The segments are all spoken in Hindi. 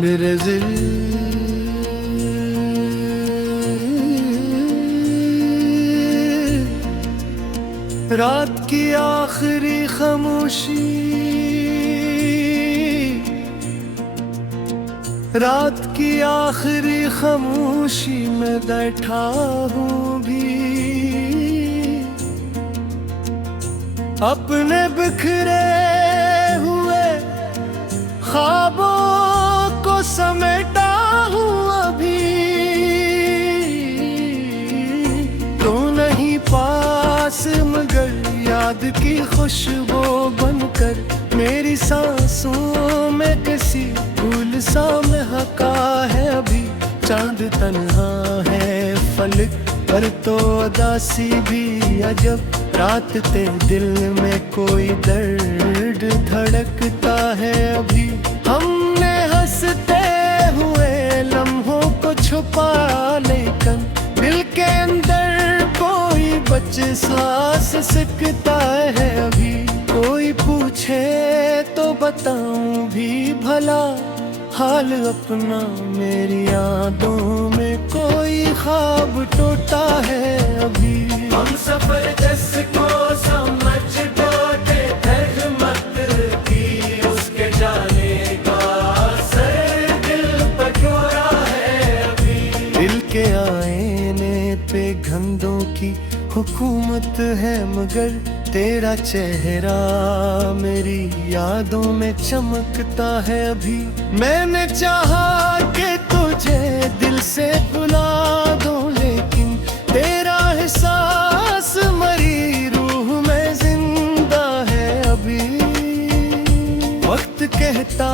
ब्राज़ील रात की आखिरी खामोशी, रात की आखिरी खामोशी में बैठा हूँ भी, अपने बिखरे हुए ख्वाबों को समेटा हूँ अभी। तो नहीं पास मगर याद की खुशबू बनकर मेरी सांसों में किसी फूल सा महका है अभी। चांद तन्हा है फलक पर तो उदासी भी अजब, रात ते दिल में कोई दर्द धड़कता है अभी। हमने हंसते हुए लम्हों को छुपा लेकिन दिल के अंदर कोई बच्चे सांस सिकता है अभी। कोई पूछे तो बताऊं भी भला हाल अपना, मेरी यादों में कोई ख्वाब टूटा है अभी। हम सफर जिसको समझ बैठे रहमत की, उसके जाने का असर दिल पर क्यों रहा है अभी। दिल के आईने पे घंधों की हुकूमत है मगर तेरा चेहरा मेरी यादों में चमकता है अभी। मैंने चाहा कि तुझे दिल से भुला दूं लेकिन तेरा एहसास मरी रूह में जिंदा है अभी। वक्त कहता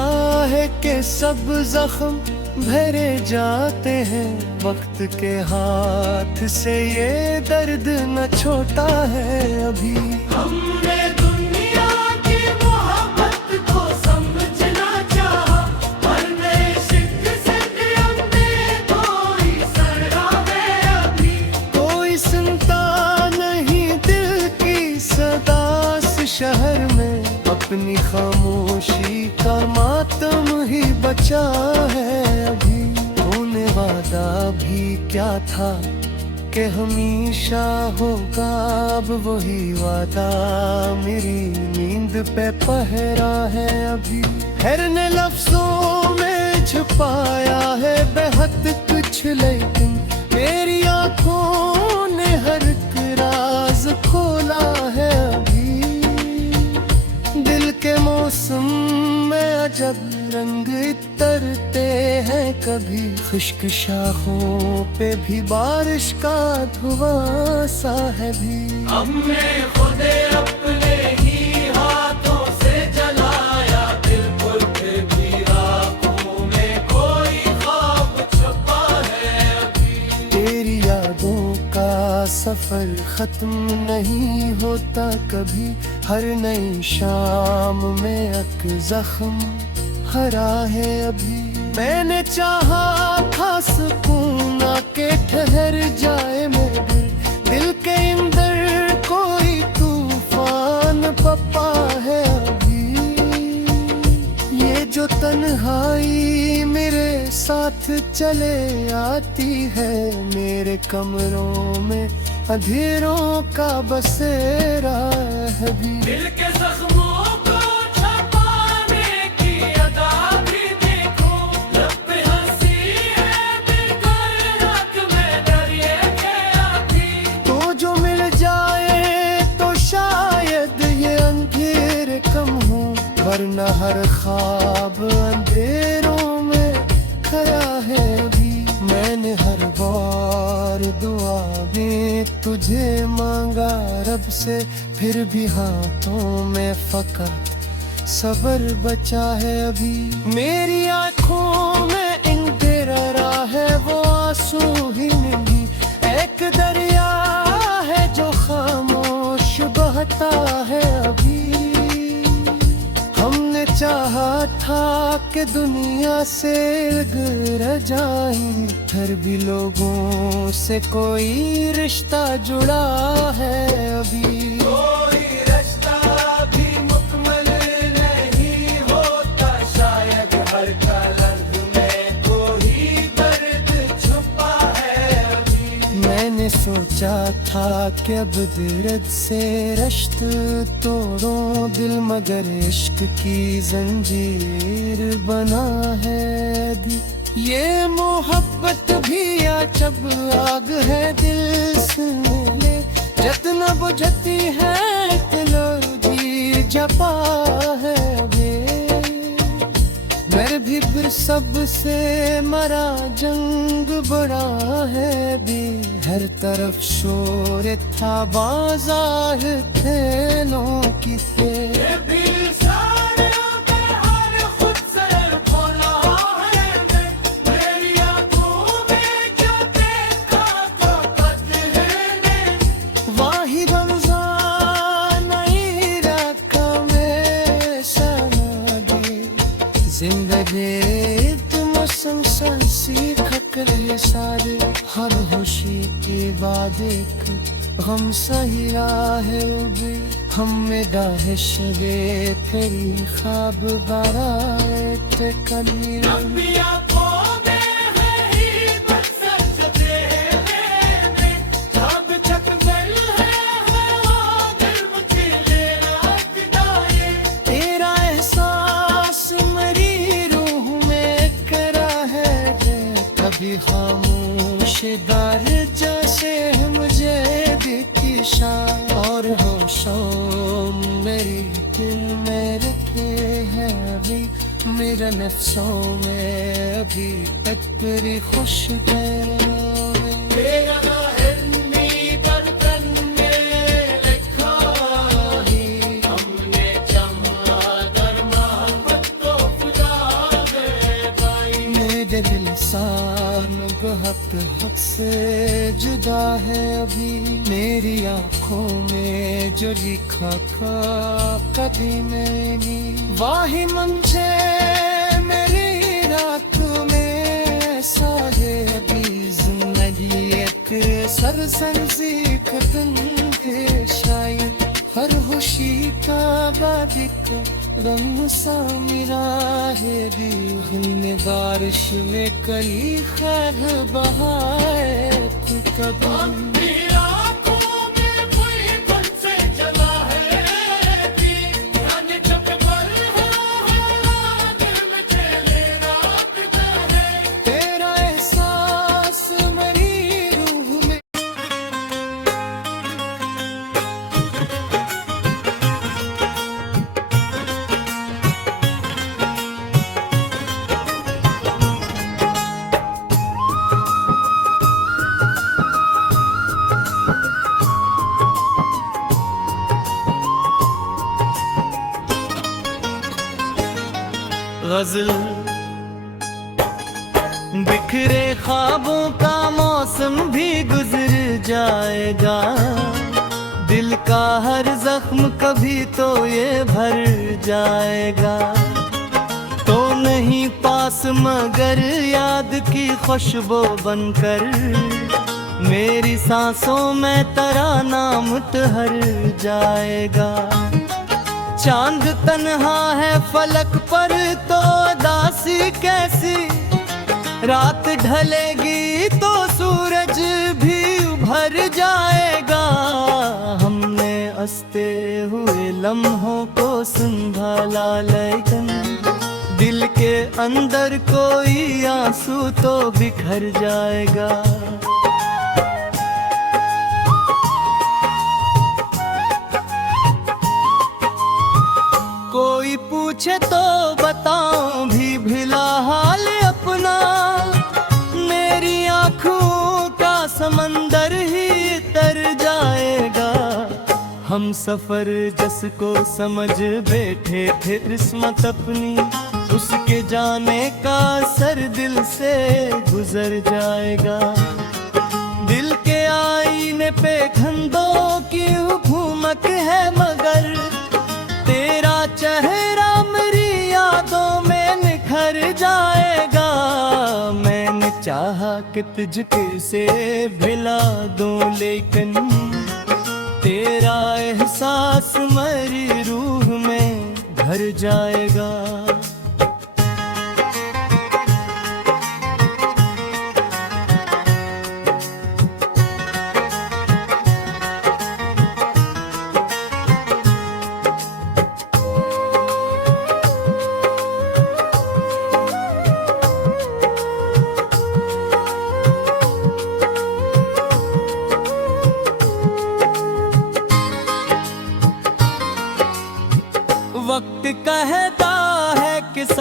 है कि सब जख्म भरे जाते हैं, वक्त के हाथ से ये दर्द न छोटा है अभी। हमने दुनिया की मोहब्बत को समझना चाहा, पर नए इश्क से हमने कोई सराहे अभी। कोई सुनता नहीं दिल की सदा से शहर में, अपनी खामोशी का मातम ही बचा है अभी। होने वादा भी क्या था कि हमेशा होगा, अब वही वादा मेरी नींद पे पहरा है अभी। हर ने लफ्जों में छुपाया है बेहद कुछ लेकिन मेरी आंखों ने हर एक राज खोला है अभी। दिल के मौसम में अजब रंग इतरते हैं, कभी खुश्क शाखों पे भी बारिश का धुआं सा है भी। हमने खुद अपने ही हाथों से जलाया दिल पर, फिर भी आँखों में कोई ख्वाब छुपा है अभी। तेरी यादों का सफर खत्म नहीं होता कभी, हर नई शाम में एक जख्म हरा है अभी। मैंने चाहा था सुकून आके ठहर जाए मेरे दिल के अंदर कोई तूफान पपा है अभी। ये जो तन्हाई मेरे साथ चले आती है, मेरे कमरों में अंधेरों का बसेरा है भी। दिल के जख्मों को छुपाने की अदा भी देखो, लब पे हंसी है बिल्कुल रात में दरिया के अभी। तो जो मिल जाए तो शायद ये अंधेरे कम हो, वरना हर ख्वाब अंधेरों में खड़ा है अभी। मैंने हर बार दुआ में तुझे मांगा रब से, फिर भी हाथों में फकत सब्र बचा है अभी। मेरी आंखों में अंधेरा है वो आंसू ही नहीं, एक दरिया है जो खामोश बहता है अभी। हमने चाहा था कि दुनिया से गिर जाए, फिर भी लोगों से कोई रिश्ता जुड़ा है अभी। कोई रिश्ता भी मुकम्मल नहीं होता शायद, हर का लफ्ज़ में मैंने सोचा था कि अब दर्द से रश्त तोड़ो दिल, मगर इश्क की जंजीर बना है दिल। ये मोहब्बत भी जब आग है दिल से ले, जतना बुझती है दिलो जी जपा है वे। मैं भी फिर सबसे मरा, जंग बड़ा है भी, हर तरफ शोर था बाजार थे लोगों की थे। जिंदगी तुम संसार सीख कर ये सारे, हर खुशी के बाद एक गम सही राह भी। हम दाहिश गे तेरी ख्वाब बाराए थे कली खामोश दार जैसे मुझे दिखा, और होशों मेरी दिल में रखे है अभी, मेरा नफ्सों में अभी तक तेरी खुश दिल बहुत हक से जुदा है अभी, मेरी आँखों में जो लिखा था कभी मैंने। वाही मंचे मेरी रात में साहे अभी, जिंदगी एक सरसंजी खतन है शायद, हर खुशी का बादिक रंग सा मेरा है भी। हमने बारिश में कली खैर बहाए कभी, गजल बिखरे ख्वाबों का मौसम भी गुजर जाएगा, दिल का हर जख्म कभी तो ये भर जाएगा। तो नहीं पास मगर याद की खुशबू बनकर, मेरी सांसों में तराना मुतहर जाएगा। चांद तन्हा है फलक पर तो दासी कैसी, रात ढलेगी तो सूरज भी उभर जाएगा। हमने हंसते हुए लम्हों को संभाला, लेकिन दिल के अंदर कोई आंसू तो बिखर जाएगा। कोई पूछे तो बताऊं भी भिला हाल अपना, मेरी आँखों का समंदर ही तर जाएगा। हम सफर जस को समझ बैठे थे किस्मत अपनी, उसके जाने का असर दिल से गुजर जाएगा। दिल के आईने पे घंधों की हुकूमत है, मगर तेरा चेहरा मेरी यादों में निखर जाएगा। मैंने चाहा कि तुझको से भिला दूं, लेकिन तेरा एहसास मेरी रूह में भर जाएगा।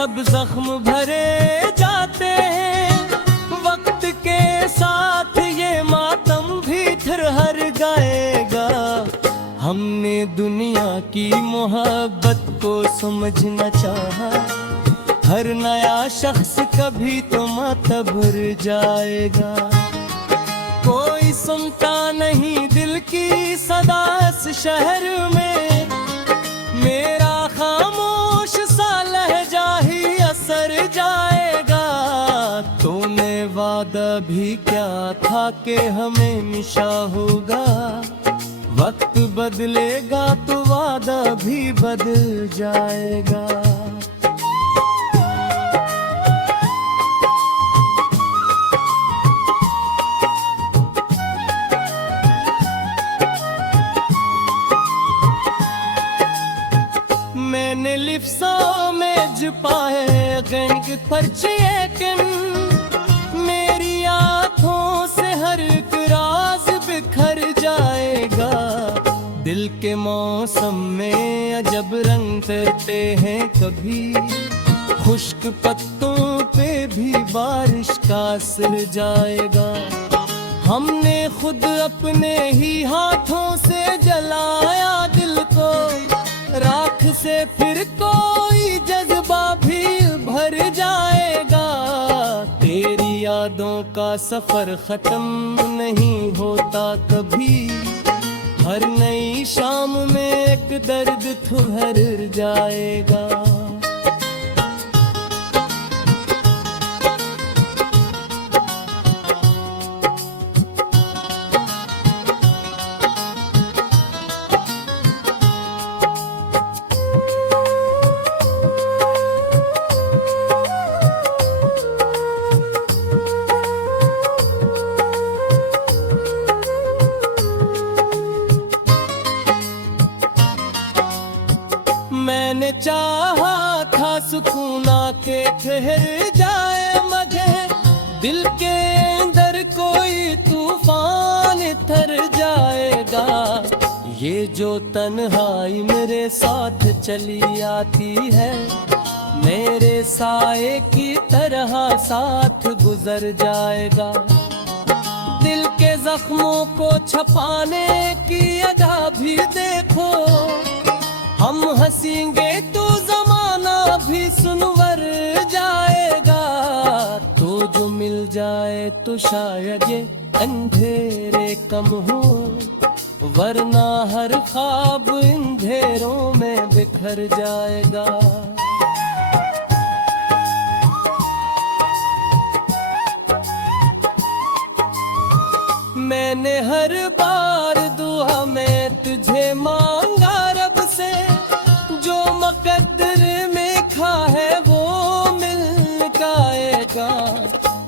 सब जख्म भरे जाते हैं, वक्त के साथ ये मातम भी फिर हर गाएगा। हमने दुनिया की मोहब्बत को समझना चाहा, हर नया शख्स कभी तो मातबर जाएगा। कोई सुनता नहीं दिल की सदा इस शहर में, मेरा खामोश सा लहजा ही असर जाएगा। तूने वादा भी क्या था कि हमें निशा होगा, वक्त बदलेगा तो वादा भी बदल जाएगा। मैंने लिफ्ज़ों में छुपाए गैंग पर्चे, लेकिन मेरी आँखों से हर एक राज बिखर जाएगा। दिल के मौसम में अजब रंग तरते हैं, कभी खुश्क पत्तों पे भी बारिश का असर जाएगा। हमने खुद अपने ही हाथों से जलाया दिल को, राख से फिर कोई जज्बा भी भर जाएगा। तेरी यादों का सफर खत्म नहीं होता कभी, हर नई शाम में एक दर्द ठुहर जाएगा। मैंने चाहा था सुकून के ठहर जाए, मगर दिल के अंदर कोई तूफान थर जाएगा। ये जो तन्हाई मेरे साथ चली आती है, मेरे साए की तरह साथ गुजर जाएगा। दिल के जख्मों को छपाने की अदा भी देखो, हम हंसेंगे तो जमाना भी सुनवर जाएगा। तो जो मिल जाए तो शायद ये अंधेरे कम हो, वरना हर ख्वाब अंधेरों में बिखर जाएगा। मैंने हर बार दुआ में तुझे मांगा रब से, जो मुकद्दर में खा है वो मिल जाएगा।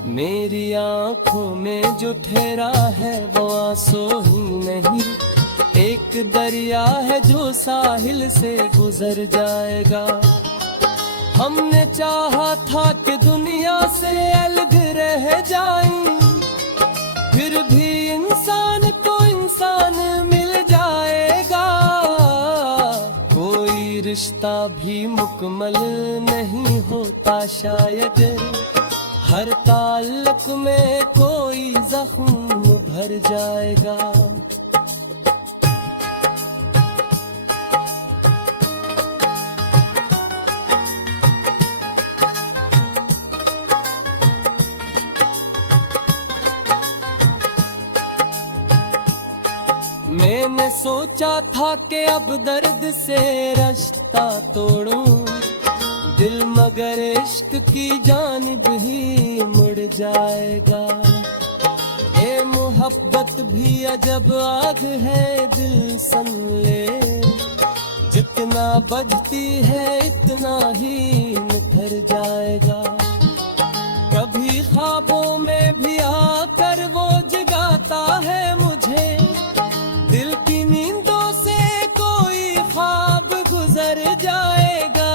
मेरी आँखों में जो ठहरा है वो आंसू ही नहीं, एक दरिया है जो साहिल से गुजर जाएगा। हमने चाहा था कि दुनिया से अलग रह जाएं, फिर भी इंसान को इंसान मिल जाएगा। कोई रिश्ता भी मुकम्मल नहीं होता शायद, हर ताल्लुक में कोई जख्म भर जाएगा। मैंने सोचा था कि अब दर्द से रास्ता तोड़ूं दिल, मगर इश्क की जानिब ही मुड़ जाएगा। ये मोहब्बत भी अजब आग है, दिल सन ले, जितना बजती है इतना ही निखर जाएगा। कभी ख्वाबों में भी आकर वो जगाता है मुझे, दिल की नींदों से कोई ख्वाब गुजर जाएगा।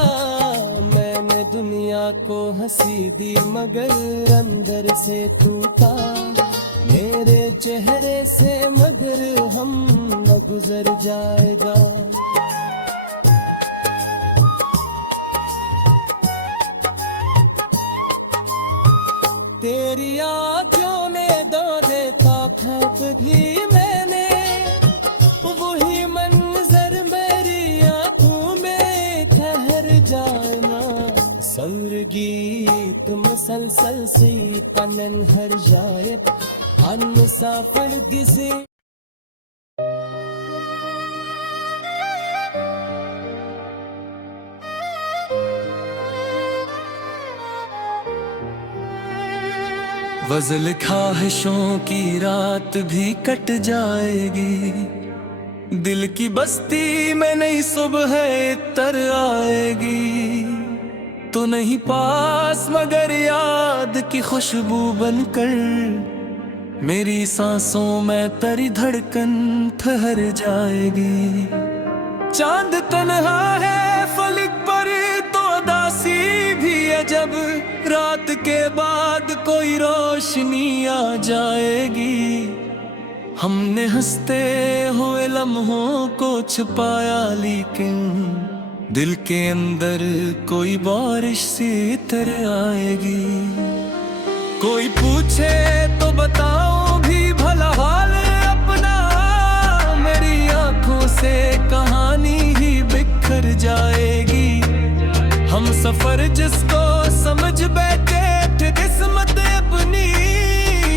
मैंने दुनिया को हंसी दी मगर अंदर से टूटा, मेरे चेहरे से मगर हम न गुजर जाएगा। तेरी आँखों में दो देता खत भी मैंने, वही मंजर मेरी आँखों में ठहर जाना। संगीत मसलसल से पनन हर जाए अन मुसाफिर किसी। वज़ल ख्वाहिशों की रात भी कट जाएगी, दिल की बस्ती में नई सुबह तर आएगी। तो नहीं पास मगर याद की खुशबू बनकर मेरी सांसों में तेरी धड़कन ठहर जाएगी। चांद तन्हा है फलक पर तो उदासी भी है, जब रात के बाद कोई रोशनी आ जाएगी। हमने हंसते हुए लम्हों को छुपाया, लेकिन दिल के अंदर कोई बारिश सी तरह आएगी। कोई पूछे तो बताओ भी भला हाल अपना, मेरी आंखों से कहानी ही बिखर जाएगी। हम सफर जिसको समझ बैठे थे किस्मत अपनी,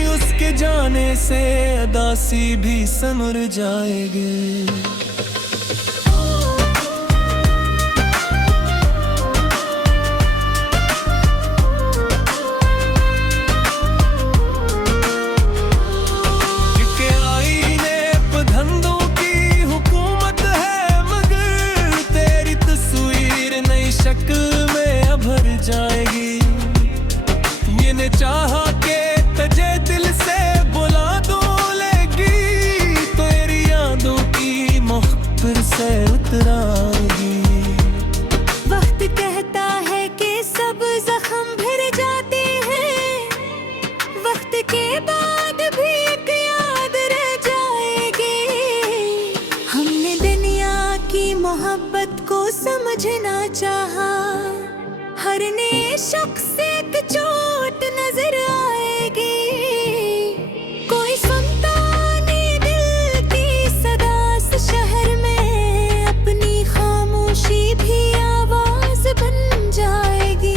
उसके जाने से उदासी भी समुर जाएगी। चाहा के तजे दिल से बुला दूं, लेगी तेरी यादों की मुख्बिर से उतराएगी। वक्त कहता है कि सब जख्म भर जाते हैं, वक्त के बाद भी एक याद रह जाएगी। हमने दुनिया की मोहब्बत को समझना चाहा, हर नए शख्स एक चोट नजर आएगी। कोई सुनता नहीं दिल की सदा से, शहर में अपनी खामोशी भी आवाज बन जाएगी।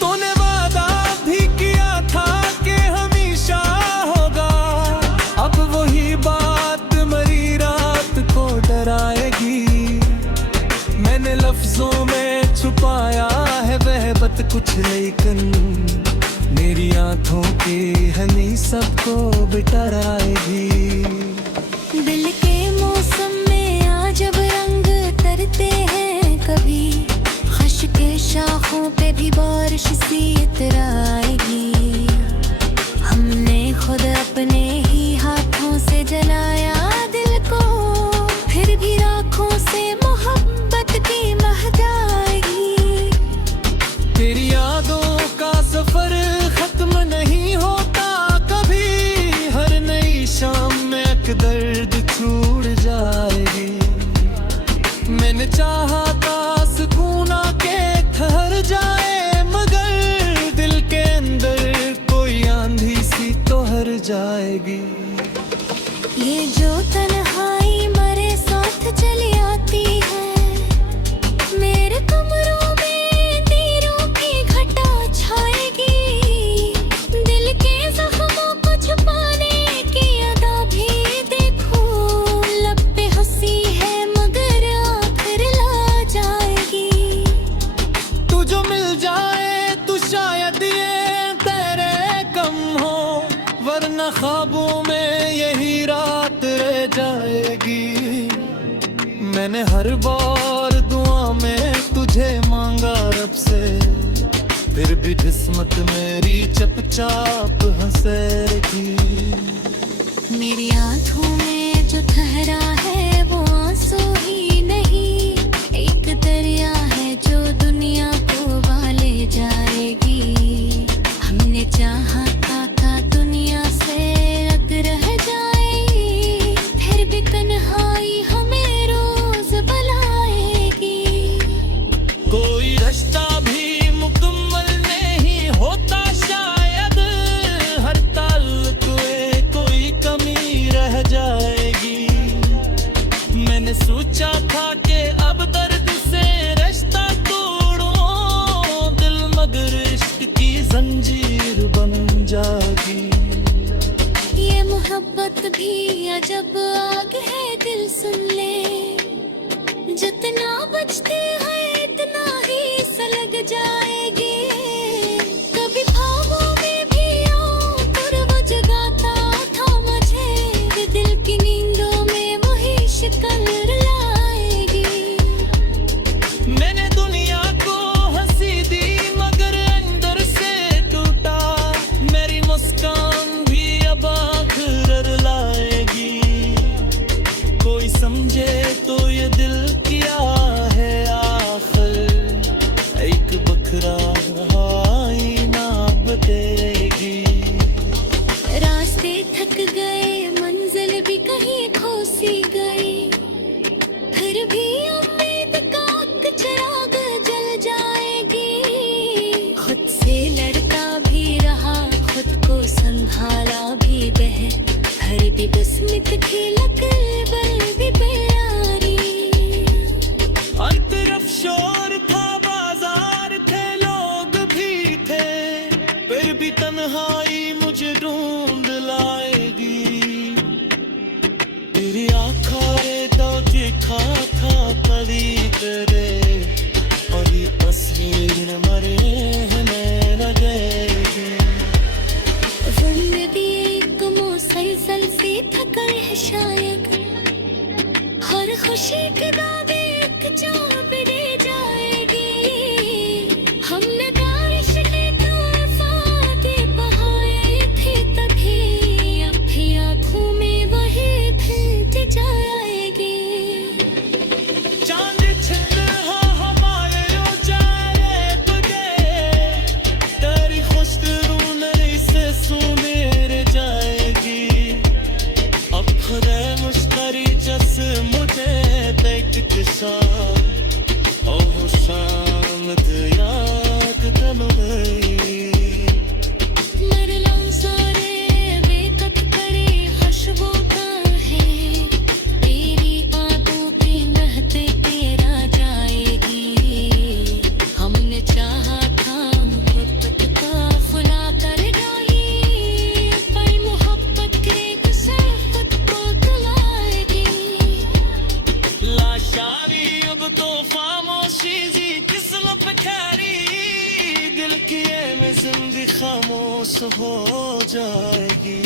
तूने वादा भी किया था कि हमेशा होगा, अब वही बात मरी रात को डराएगी। मैंने लफ्जों में छुपाया है वहबत कुछ, लेकिन मेरी आंखों की हनी सबको बिटराएगी। दिल के मौसम में आ जब रंग तरते हैं, कभी खश के शाखों पे भी बारिश सी इतराएगी। हमने खुद अपने ही हाथों से जलाया दिल को, फिर भी राखों से मोहब्बत की मह जाएगी। तेरी यादों का सफर खत्म नहीं होता कभी, हर नई शाम में एक दर्द छूट जाएगी। मैंने चाहा था सुकून आके ठहर जाए, मगर दिल के अंदर कोई आंधी सी तो हर जाएगी। ये जो तन्हाई मरे साथ चली आती है, मेरे कमरों में तीरों की घटा छाएगी। दिल के जख्मों को छुपाने की अदा भी देखो, लब पे हंसी है मगर आखिर ला जाएगी। तू जो मिल जाए तो शायद ये तेरे कम हो, वरना ख्वाबों में यही रात रह जाएगी। मैंने हर बार दुआ में तुझे मांगा रब से, फिर भी किस्मत मेरी चुपचाप हंसे रही। मेरी आंखों में जो ठहरा है वो आंसू ही नहीं, एक दरिया है जो दुनिया को वाले जाएगी। हमने चाहा था दुनिया से अलग रह जाए, फिर भी तन्हाई हमें रोज बुलाएगी। कोई रास्ता भी मुकम्मल नहीं होता शायद, अजब आग है दिल सुन ले, जितना बचते हैं इतना ही सलग जाएगी। कभी ख्वाबों में भी आऊं पर वो जगाता था मुझे, कि दिल की नींदों में वही शिकन लाएगी। मैंने दुनिया को हंसी दी मगर अंदर से टूटा, मेरी मुस्कान भी अब आखिर लाएगी। कोई समझे तो ये दिल क्या है आखिर, एक बखरा आईना बतेगी। रास्ते थक गए मंजिल भी कहीं खो सी गई, फिर भी उम्मीद का चिराग जल जाएगी। खुद से लड़ता भी रहा, खुद को संभाला भी बह, हर भी बसमित खिलक बल भी प्यारी। हर तरफ शोर था, बाजार थे, लोग भी थे, फिर भी तन्हाई मुझे ढूंढ लाएगी। तेरी आँखें तो दिखा था कभी तेरे, और ये तस्वीर मरे हमें लगेगी। जिंदगी एक मुसलसल सी थकन है शायद, हर खुशी के दावे एक चाँद दे जाएगी। हमने बारिश के तूफाने बहाए थे तभी, अब भी आँखों में वही भीग जाएगी। चांद छिड़ हो हमारे रोजाए तुझे, तेरी खुशबू नई से सुनेर जाएगी। अब खुदा मुश्तरी जस मुझे देख के साथ, ओ शामत याद तनु गई। मेरे लम्सारे बेकत करे खुशबू का है, तेरी आंखों पे महते तेरा जाएगी। हमने चाहा था मोहब्बत का फुला कर डाली, पर मोहब्बत के कसरत को तुलाएगी। लाशारी अब तो खामोशी जी किस लब खैरी, दिल की ये में जिंदगी खामोश हो जाएगी।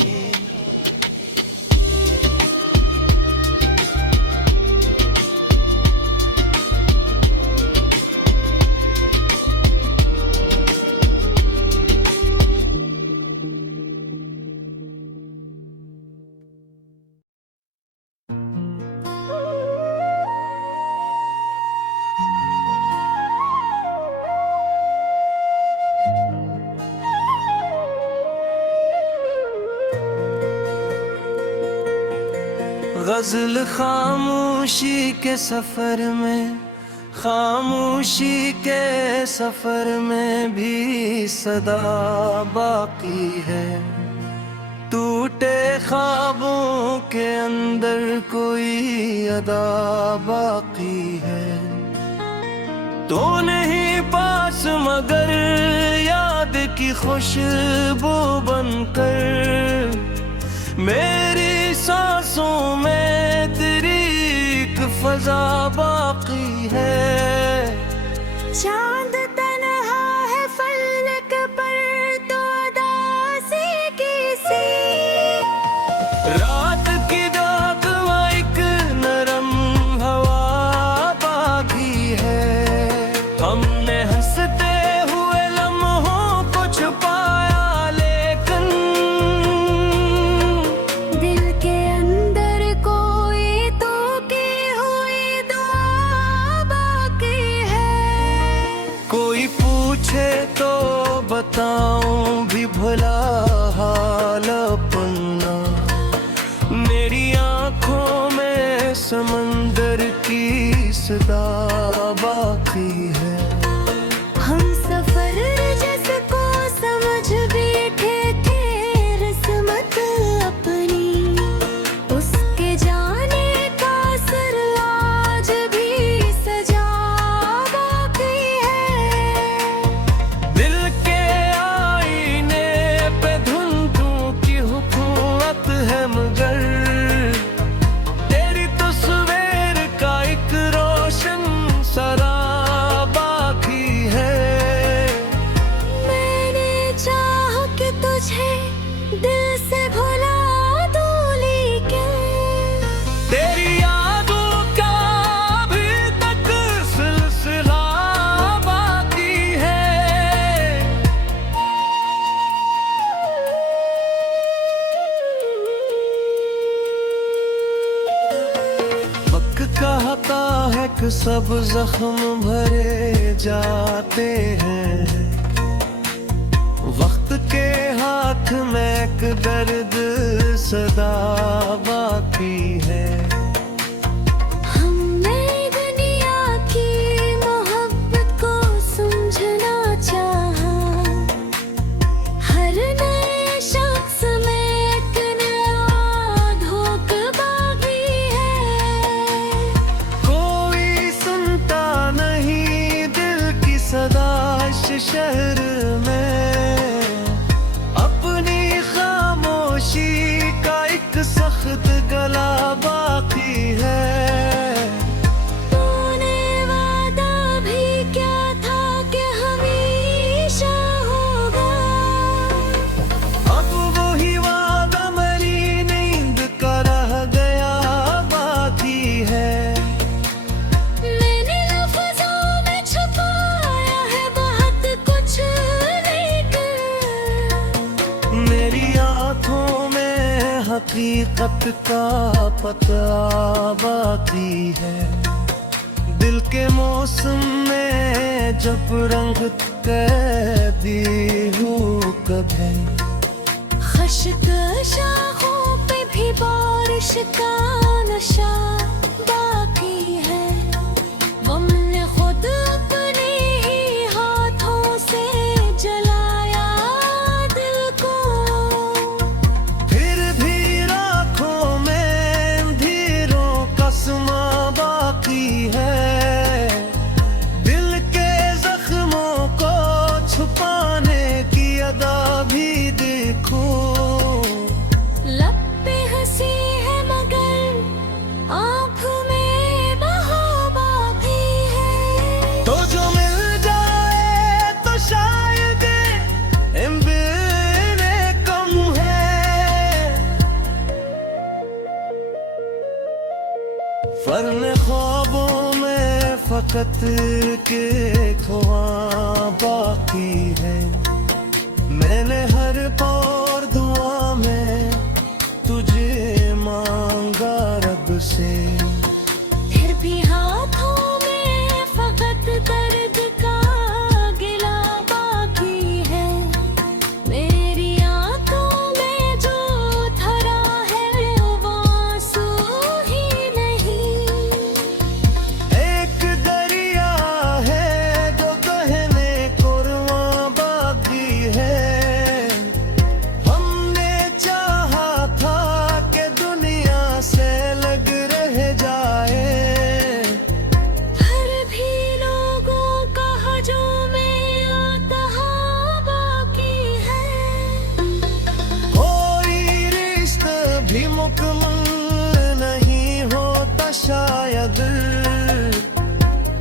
गजल खामोशी के सफर में, खामोशी के सफर में भी सदा बाकी है। टूटे ख्वाबों के अंदर कोई अदा बाकी है। तो नहीं पास मगर याद की खुशबू बनकर, मेरी सांसों में तेरी एक फजा बाकी है। चांद तन्हा है फलक पर तो उदासी किसी, रात की रात एक नरम हवा बाकी है। हमने हंसते हुए लम्हों को छुपाया, लेकिन दिल के अंदर कोई तो की हुई दुआ बाकी है। कोई पूछे तो बताऊं भी भला हाल अपना, मेरी आंखों में समंदर की सदा बाकी है। हम सफर जिसको समझ बैठे थे रस्मत अपनी, उसके जाने का सर आज भी सजा बाकी है। दिल के आईने पे धुंधों की हुकूमत है मगर नाजुक सब जख्म भरे जाते हैं, वक्त के हाथ में एक दर्द सदा बाकी है। हमने दुनिया की मोहब्बत को समझना चाहा, हर नए शख्स में एक नया धोखबाजी है। कोई सुनता नहीं दिल की सदा इस शहर में, अपनी खामोशी का एक सख्त गला बाकी है। तूने वादा भी क्या था कि हमेशा होगा, अब वही वादा मेरी नींद का रह गया बाकी है। मैंने लफ्ज़ों में छुपाया है बहुत कुछ, लेकिन मेरी आँखों में हकीकत का पता बाकी है। दिल के मौसम में जब रंग कैदी हूँ कभी, खश्क शाखों पे भी बारिश का नशा बाकी है। हमने खुद अपने ही हाथों से जलाया दिल को, फिर भी राखों में अंधेरों का समा बाकी है। दिल के जख्मों को छुपाने की अदा भी देखो, लब पे हंसी है मगर आँख में बहा बाकी है। तो जो मिल जाए तो शायद मिलने कम है। वरने ख्वाबों में फकत के ख्वाब बाकी है। मैंने हर पौर दुआ में तुझे मांगा रब से, फिर भी हाथों में फकत दर्द का गिला बाकी है। मेरी आंखों में जो धरा है वो आंसू ही नहीं, एक दरिया है जो कहने को रुआं बाकी है। हमने चाहा था कि दुनिया से लग रह जाए, फिर भी लोगों का हजूम आता बाकी है। कोई रिश्ता भी मुकम्मल नहीं होता शायद,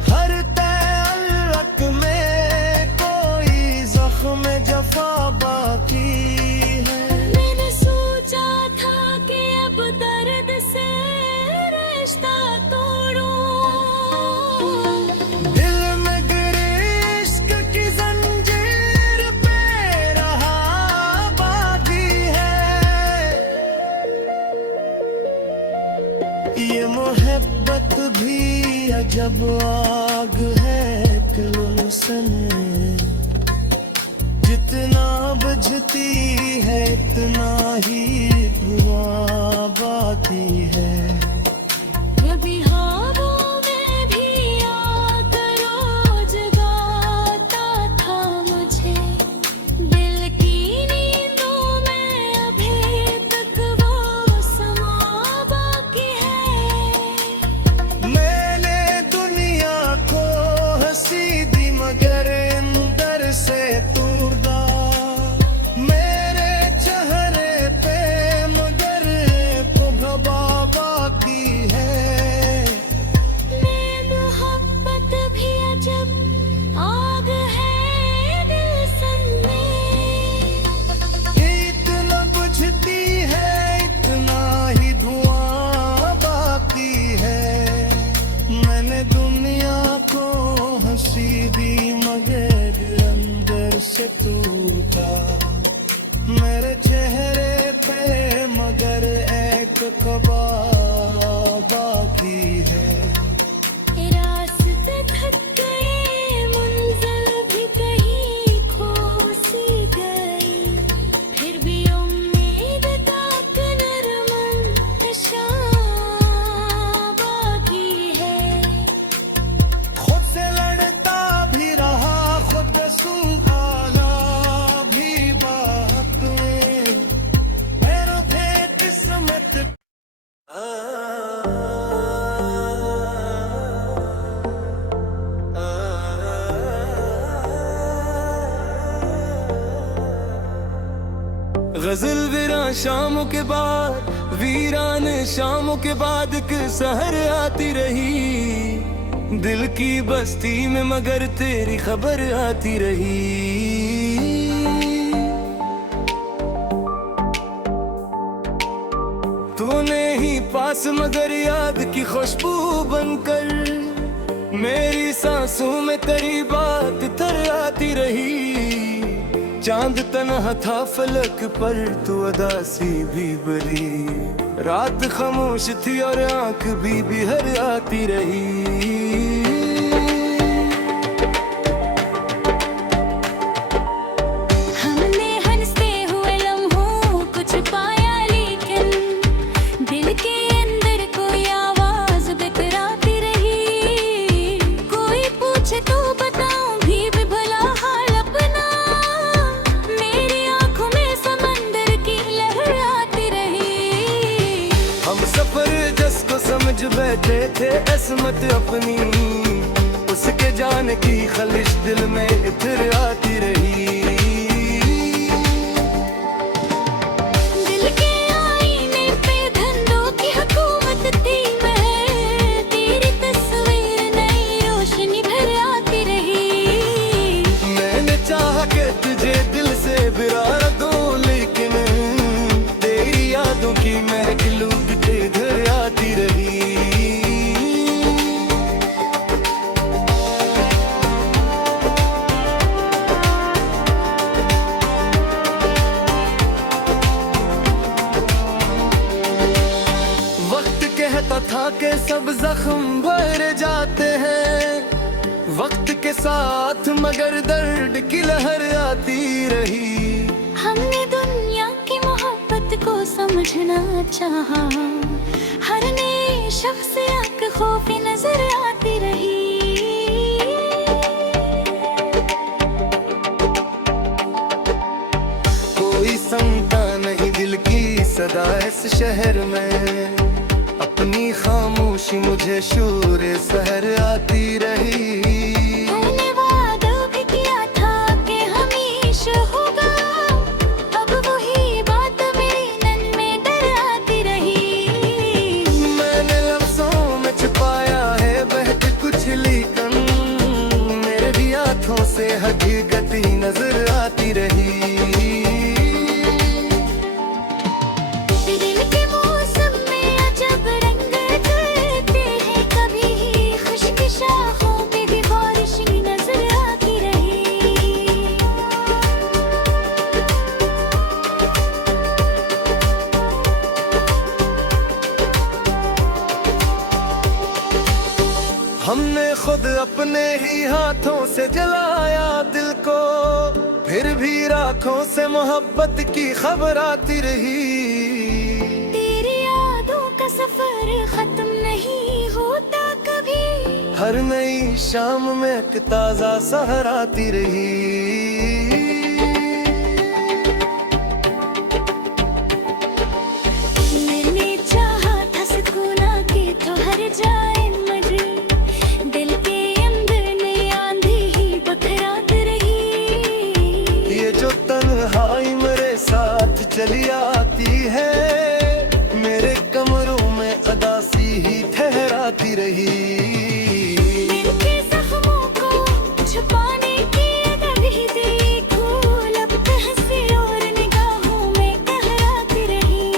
हर तअल्लुक़ में कोई ज़ख्म जफ़ा बाकी है। मैंने सोचा था कि अब दर्द से रिश्ता तोड़ूं, दिल में गिरे इश्क की जंजीर पे रहा बाकी है। ये मोहब्बत भी अजब आग है एक गुलशन, जितना बुझती है इतना ही धुआं बाकी है। कभी ख्वाबों में भी आकर रोज गाता था मुझे, दिल की नींदों में अभी तक वो समा बाकी है। मैंने दुनिया को हंसी दी मगर अंदर से तूरदा, मेरे चेहरे पे मगर पुगबा बाकी है। मैं मोहब्बत भी अजब आग है दिल में, इतना बुझती है इतना ही धुआं बाकी है। मैंने दुनिया को हंसी दी मगर अंदर से टूटा, मेरे चेहरे पे मगर एक कबा बाकी है। तेरा गजल वीरान शामों के बाद, वीरान शामों के बाद एक सहर आती रही दिल की बस्ती में, मगर तेरी खबर आती रही। तूने ही पास मगर याद की खुशबू बनकर मेरी सांसों में तेरी बात तर आती रही। चांद तन्हा था फलक पर, तू अदासी भी बरी, रात खामोश थी और आंख भी बिहर आती रही। हमने हंसते हुए लम्हों कुछ पाया, लेकिन दिल के अंदर कोई आवाज बिखराती रही। कोई पूछे तो बताऊं भी भला हाल अपना, मेरी आंखों में समंदर की लहर आती रही। हम सफर जिसको समझ बैठे थे असमत अपनी, उसके जान की खलिश दिल में इधर आती रही। दिल के आईने पे धंधों की हुकूमत थी, मैं तेरी तस्वीर नई रोशनी भर आती रही। मैंने चाहा कि तुझे दिल से बिरार दूं, लेकिन तेरी यादों की महक लूटते घर आती रही। वक्त कहता था कि सब जख्म भर जाते हैं वक्त के साथ, मगर दर्द की लहर आती रही। हमने दुनिया की मोहब्बत को समझना चाहा, हर नए शख्स आंख खौफी नजर आती रही। कोई सुनता नहीं दिल की सदा इस शहर में, अपनी खामोशी मुझे शोर सहर आती रही। तूने वादा भी किया था कि हमेशा होगा, अब वही बात मेरे नन में डर आती रही। मैंने लफ्जों में छुपाया है बहक कुछ, लेकिन मेरे भी हाथों से हकीकत ही नजर आती रही। दिल के मौसम में अजब रंग ढलते हैं, कभी खुश्क शाखों पे भी बारिश ही नजर आती रही। हमने खुद अपने ही हाथों से जलाया दिल को, फिर भी राखों से मोहब्बत की खबर आती रही। तेरी यादों का सफर खत्म नहीं होता कभी, हर नई शाम में एक ताजा सहर आती रही। मैंने चाहा था सुकून आके तो हर जाए मजे, दिल के अंदर नई आंधी ही बखरात रही। ये जो तन्हाई मेरे साथ चली आती है, मेरे कमरों में अदासी ही ठहराती रही। दिल के जख्मों को छुपाने की अदब ही देखो, लब हंसी और निगाहों में कहराती रही।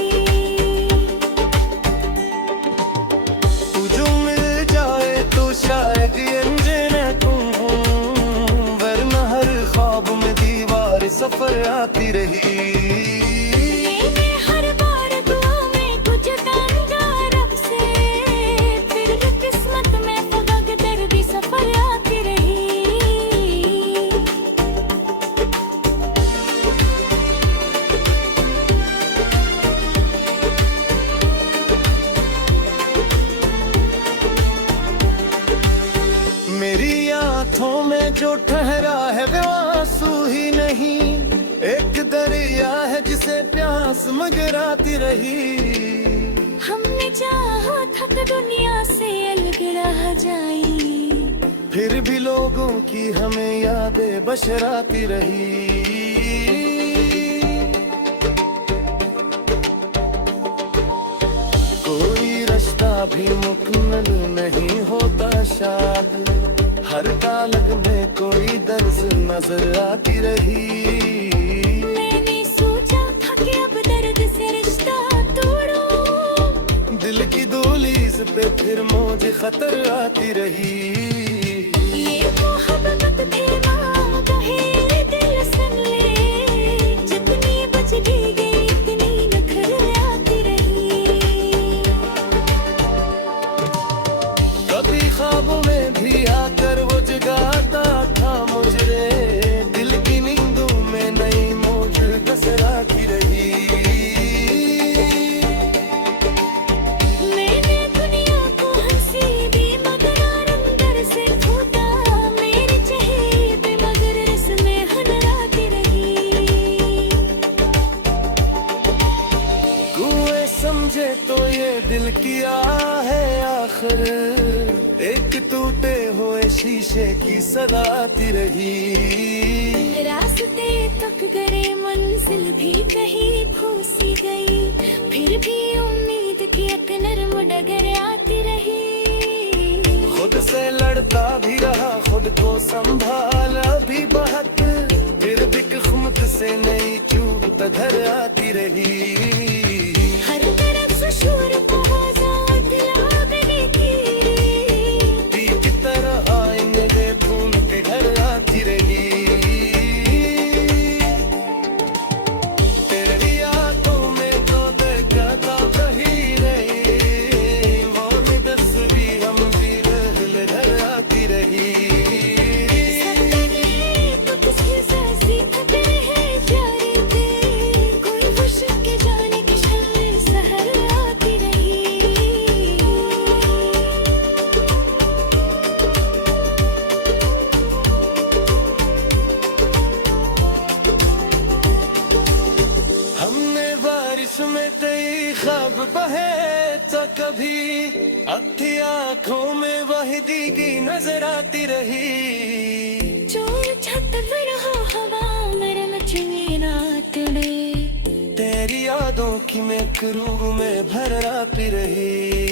तू जो मिल जाए तो शायद ये अंजना कहूं, वरना हर ख्वाब में दीवार सफर आती रही। मैंने हर बार दुआ में कुछ मांगा रब से, फिर भी किस्मत में खुदा के दर भी सफर आती रही। मेरी आंखों में जो ठहरा है वो आंसू ही नहीं, एक दरिया है जिसे प्यास मगर आती रही। हमने थक दुनिया से अलग रह जाई। फिर भी लोगों की हमें यादें बशराती रही। कोई रास्ता भी मुकम्मल नहीं होता शायद, हर तालग में कोई दर्द नजर आती रही। मैंने सोचा था कि अब दर्द से रिश्ता तोड़ूं, दिल की दूलीज पे फिर मौज खतर आती रही। ये मोहब्बत थे माँ कहे दिल सुन ले, जितनी बजली गई इतनी नखर आती रही। कभी ख्वाबों में भी आकर वो जगाता था मुझे, दिल की नींदों में नई मौज गसराती रही। मैंने दुनिया को हंसी दी मगर अंदर से खोता, मेरे चेहरे पे मगर इसमें हनराती रही। कुएं समझे तो ये दिल किया है आखिर, एक टूटे हुए शीशे की सदा आती रही। रास्ते तक गए मंजिल भी कहीं खो सी गई, फिर भी उम्मीद की एक नरम डगर आती रही। खुद से लड़ता भी रहा, खुद को संभाला भी बहुत, फिर भी किस्मत से नई चूक तधर आती रही। हर तरफ शोर आवाज़ लागने की, की तरह आएंगे धूम के घर आती रही। तेरी यादों में तो देखा था कहीं रही, वो निदस भी हम भी दिल घर आती रही। सपने तो किसी सासी थके हैं प्यारे थे, कोई खुश के जाने की शम्मे सहर आती रही। हमने बारिश में कई ख्वाब बहे तो कभी अथी आंखों में वहदी की नजर आती रही। चोर छत पर रहा हवा मेरे नचने रात में, तेरी यादों की मैं क्रूर में भर आती रही।